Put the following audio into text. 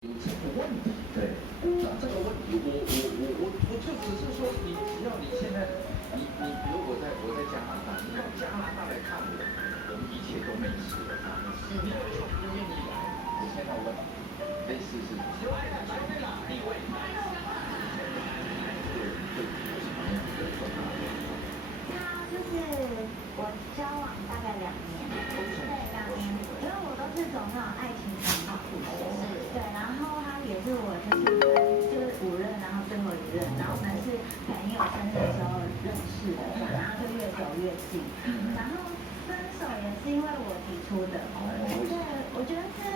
有这个问题，对，那这个问题，我就只是说，只要你现在，比如我在加拿大，你到加拿大来看我们一切都没事的，你为什么不愿意来？我现在问，类似是，来对了，地位，会有什么样的状况？他就是我交往大概2年，对2年，因为我都是走那种爱情长跑路线，对，然后他也是我就是5任，然后最后1任，然后我们是朋友生日的时候认识的，然后就越走越近，然后分手也是因为我提出的，对，我觉得是